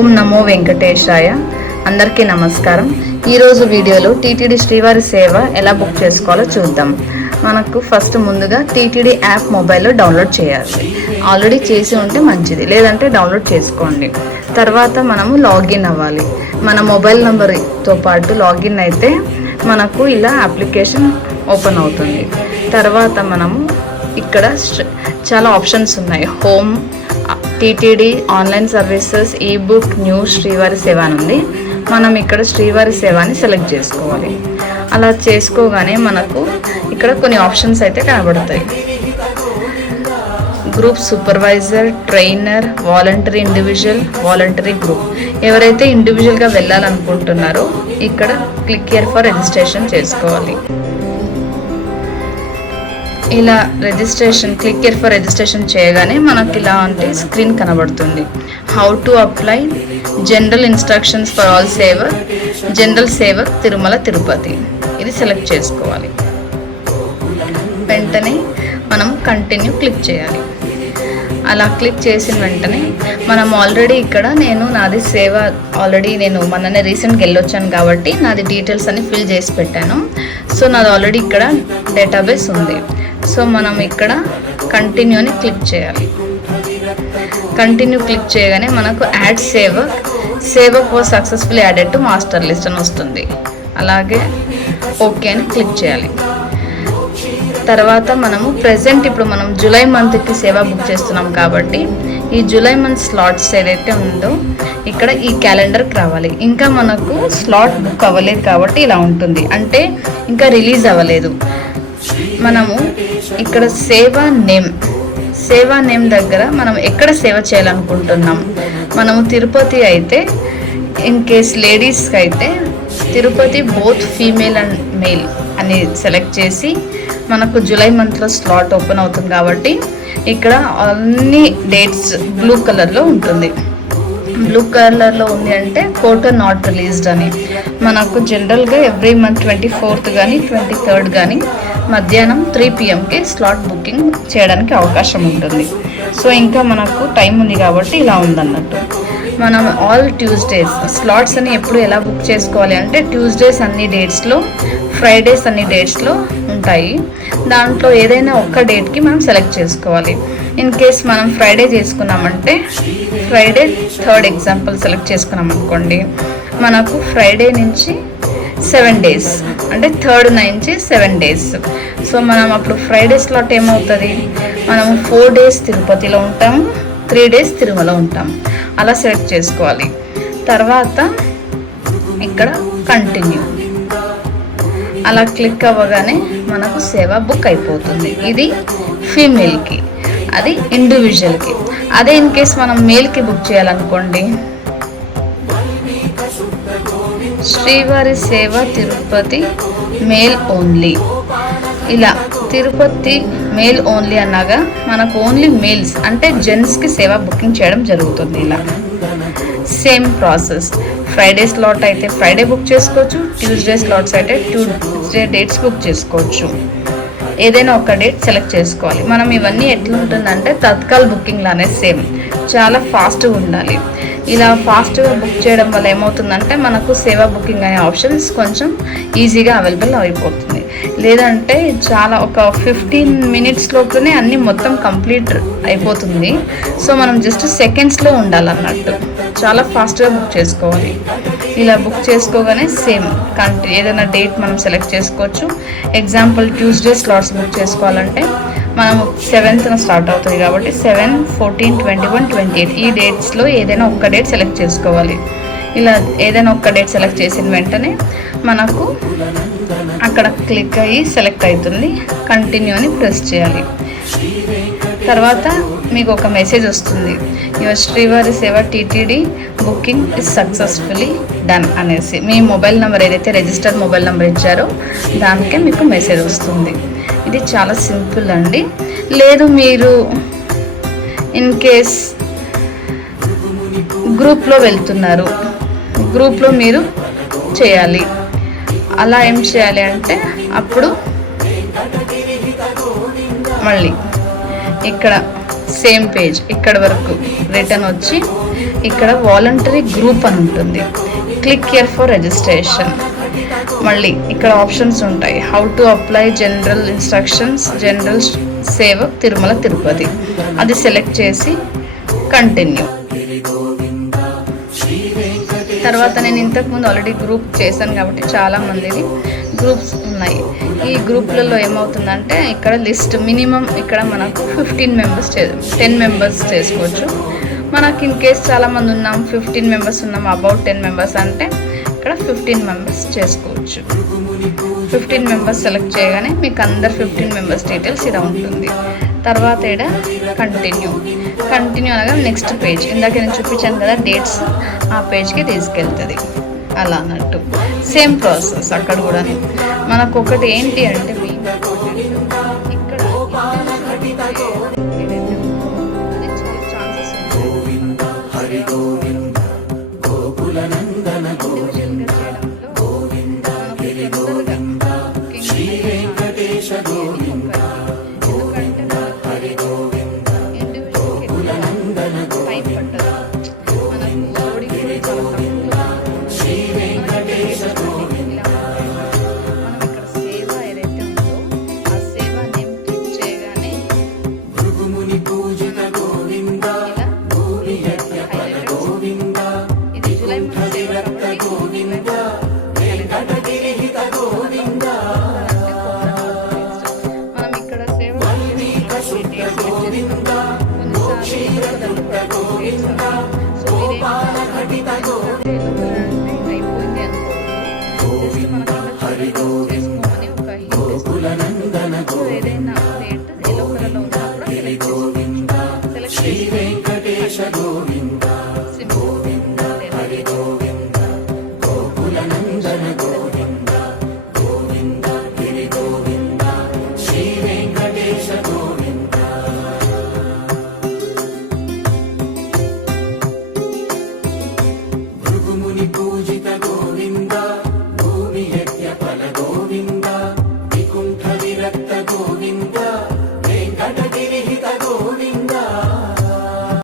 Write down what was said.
ఓం నమో వెంకటేశాయ. అందరికీ నమస్కారం. ఈరోజు వీడియోలో టీటీడీ శ్రీవారి సేవ ఎలా బుక్ చేసుకోవాలో చూద్దాం. మనకు ఫస్ట్ ముందుగా టీటీడీ యాప్ మొబైల్లో డౌన్లోడ్ చేయాలి. ఆల్రెడీ చేసి ఉంటే మంచిది, లేదంటే డౌన్లోడ్ చేసుకోండి. తర్వాత మనము లాగిన్ అవ్వాలి. మన మొబైల్ నెంబర్తో పాటు లాగిన్ అయితే మనకు ఇలా అప్లికేషన్ ఓపెన్ అవుతుంది. తర్వాత మనము ఇక్కడ చాలా ఆప్షన్స్ ఉన్నాయి. Home, TTD online services, ebook, news, శ్రీవారి సేవ అని ఉంది. మనం ఇక్కడ శ్రీవారి సేవని సెలెక్ట్ చేసుకోవాలి. అలా చేసుకోగానే మనకు ఇక్కడ కొన్ని ఆప్షన్స్ అయితే కనబడతాయి. Group supervisor, trainer, voluntary individual, voluntary group. ఎవరైతే ఇండివిజువల్గా వెళ్ళాలనుకుంటున్నారో ఇక్కడ క్లిక్ హియర్ ఫర్ రిజిస్ట్రేషన్ చేసుకోవాలి. ఇలా క్లిక్ హియర్ ఫర్ రిజిస్ట్రేషన్ చేయగానే మనకి ఇలా అంటే స్క్రీన్ కనబడుతుంది. How to apply general instructions for all saver, general saver Tirumala Tirupati. ఇది సెలెక్ట్ చేసుకోవాలి. వెంటనే మనం కంటిన్యూ క్లిక్ చేయాలి. అలా క్లిక్ చేసిన వెంటనే మనం ఆల్రెడీ ఇక్కడ నాది సేవ ఆల్రెడీ మొన్ననే రీసెంట్గా వెళ్ళొచ్చాను కాబట్టి నాది డీటెయిల్స్ అన్ని ఫిల్ చేసి పెట్టాను. సో నాది ఆల్రెడీ ఇక్కడ డేటాబేస్ ఉంది. సో మనం ఇక్కడ కంటిన్యూని క్లిక్ చేయాలి. కంటిన్యూ క్లిక్ చేయగానే మనకు add Sevak was successfully added to master list అని వస్తుంది. అలాగే ఓకే అని క్లిక్ చేయాలి. తర్వాత మనము ఇప్పుడు మనం జూలై మంత్కి సేవ బుక్ చేస్తున్నాం కాబట్టి ఈ జూలై మంత్ స్లాట్స్ ఏదైతే ఉందో ఇక్కడ ఈ క్యాలెండర్కి రావాలి. ఇంకా మనకు స్లాట్ బుక్ అవ్వలేదు కాబట్టి ఇలా ఉంటుంది, అంటే ఇంకా రిలీజ్ అవ్వలేదు. మనము ఇక్కడ సేవా నేమ్ దగ్గర మనం ఎక్కడ సేవ చేయాలనుకుంటున్నాం. మనము తిరుపతి అయితే, ఇన్ కేస్ లేడీస్కి అయితే Tirupati both female and male అని సెలెక్ట్ చేసి మనకు జూలై మంత్లో స్లాట్ ఓపెన్ అవుతుంది కాబట్టి ఇక్కడ అన్ని డేట్స్ బ్లూ కలర్లో ఉంటుంది. బ్లూ కలర్లో ఉంది అంటే కోటర్ నాట్ రిలీజ్డ్ అని. మనకు జనరల్గా ఎవ్రీ మంత్ 24th కానీ 23rd కానీ మధ్యాహ్నం 3 PM స్లాట్ బుకింగ్ చేయడానికి అవకాశం ఉంటుంది. సో ఇంకా మనకు టైం ఉంది కాబట్టి ఇలా ఉందన్నట్టు. మనం ఆల్ ట్యూస్డేస్ స్లాట్స్ అని ఎప్పుడు ఎలా బుక్ చేసుకోవాలి అంటే ట్యూస్డేస్ అన్ని డేట్స్లో, ఫ్రైడేస్ అన్ని డేట్స్లో ఉంటాయి. దాంట్లో ఏదైనా ఒక్క డేట్కి మనం సెలెక్ట్ చేసుకోవాలి. ఇన్ కేస్ మనం ఫ్రైడే చేసుకున్నామంటే ఫ్రైడే 3rd ఎగ్జాంపుల్ సెలెక్ట్ చేసుకున్నాం అనుకోండి, మనకు ఫ్రైడే నుంచి 7 days అంటే 3rd నుంచి 7 days. సో మనం అప్పుడు ఫ్రైడే స్లాట్ ఏమవుతుంది, మనము 4 days తిరుపతిలో ఉంటాము, 3 days తిరుమల ఉంటాము. అలా సెలెక్ట్ చేసుకోవాలి. తర్వాత ఇక్కడ కంటిన్యూ అలా క్లిక్ అవ్వగానే మనకు సేవ బుక్ అయిపోతుంది. ఇది ఫీమేల్కి, అది ఇండివిజువల్కి. అదే ఇన్ కేస్ మనం మేల్కి బుక్ చేయాలనుకోండి, శ్రీవారి సేవ తిరుపతి మేల్ ఓన్లీ. ఇలా తిరుపతి మేల్ ఓన్లీ అనగా మనకు ఓన్లీ మేల్స్ అంటే జెంట్స్కి సేవ బుకింగ్ చేయడం జరుగుతుంది. ఇలా సేమ్ ప్రాసెస్. ఫ్రైడే స్లాట్ అయితే ఫ్రైడే బుక్ చేసుకోవచ్చు, ట్యూస్డే స్లాట్స్ అయితే ట్యూస్డే డేట్స్ బుక్ చేసుకోవచ్చు. ఏదైనా ఒక డేట్ సెలెక్ట్ చేసుకోవాలి. మనం ఇవన్నీ ఎట్లుంటుందంటే తత్కాల్ బుకింగ్ లానే సేమ్, చాలా ఫాస్ట్గా ఉండాలి. ఇలా ఫాస్ట్గా బుక్ చేయడం వల్ల ఏమవుతుందంటే మనకు సేవా బుకింగ్ అనే ఆప్షన్స్ కొంచెం ఈజీగా అవైలబుల్ అయిపోతుంది. లేదంటే చాలా ఒక 15 minutes లోపునే అన్నీ మొత్తం కంప్లీట్ అయిపోతుంది. సో మనం జస్ట్ సెకండ్స్లో ఉండాలన్నట్టు, చాలా ఫాస్ట్గా బుక్ చేసుకోవాలి. ఇలా బుక్ చేసుకోగానే సేమ్ ఏదైనా డేట్ మనం సెలెక్ట్ చేసుకోవచ్చు. ఎగ్జాంపుల్ ట్యూస్డే స్లాట్స్ బుక్ చేసుకోవాలంటే మనము 7th స్టార్ట్ అవుతుంది కాబట్టి 7, 14, 21, 28 ఈ డేట్స్లో ఏదైనా ఒక్క డేట్ సెలెక్ట్ చేసుకోవాలి. ఇలా ఏదైనా ఒక్క డేట్ సెలెక్ట్ చేసిన వెంటనే మనకు అక్కడ క్లిక్ అయ్యి సెలెక్ట్ అవుతుంది. కంటిన్యూ అని ప్రెస్ చేయాలి. తర్వాత మీకు ఒక మెసేజ్ వస్తుంది, యువర్ శ్రీవారి సేవ TTD booking is successfully done అనేసి. మీ మొబైల్ నెంబర్ ఏదైతే రిజిస్టర్డ్ మొబైల్ నెంబర్ ఇచ్చారో దానికే మీకు మెసేజ్ వస్తుంది. ఇది చాలా సింపుల్ అండి. లేదు మీరు ఇన్ కేస్ గ్రూప్లో వెళ్తున్నారు, గ్రూప్లో మీరు చేయాలి. అలా ఏం చేయాలి అంటే అప్పుడు మళ్ళీ ఇక్కడ సేమ్ పేజ్ ఇక్కడ వరకు రిటర్న్ వచ్చి ఇక్కడ వాలంటరీ గ్రూప్ అని ఉంటుంది. Click here for registration. మళ్ళీ ఇక్కడ ఆప్షన్స్ ఉంటాయి. How to apply general instructions, general Sevak Tirumala Tirupati, అది సెలెక్ట్ చేసి కంటిన్యూ. తర్వాత నేను ఇంతకుముందు ఆల్రెడీ గ్రూప్ చేశాను కాబట్టి చాలా మందిది గ్రూప్స్ ఉన్నాయి. ఈ గ్రూప్లలో ఏమవుతుందంటే ఇక్కడ లిస్ట్ మినిమం ఇక్కడ మనకు 10 మెంబర్స్ చేసుకోవచ్చు. మనకి ఇన్ కేస్ చాలామంది ఉన్నాం, 15 మెంబర్స్ ఉన్నాం, అబౌట్ 10 మెంబర్స్ అంటే ఇక్కడ 15 మెంబర్స్ చేసుకోవచ్చు. 15 మెంబర్స్ సెలెక్ట్ చేయగానే మీకు అందరు 15 మెంబర్స్ డీటెయిల్స్ ఇలా ఉంటుంది. తర్వాత ఇక్కడ కంటిన్యూ అనగా నెక్స్ట్ పేజ్, ఇందాక నేను చూపించాను కదా డేట్స్, ఆ పేజ్కి తీసుకెళ్తుంది. అలా అన్నట్టు సేమ్ ప్రాసెస్ అక్కడ కూడా. మనకు ఒకటి ఏంటి అంటే మెయిన్ ఇక్కడ చాలా ఛాన్సెస్ ఉంటాయి.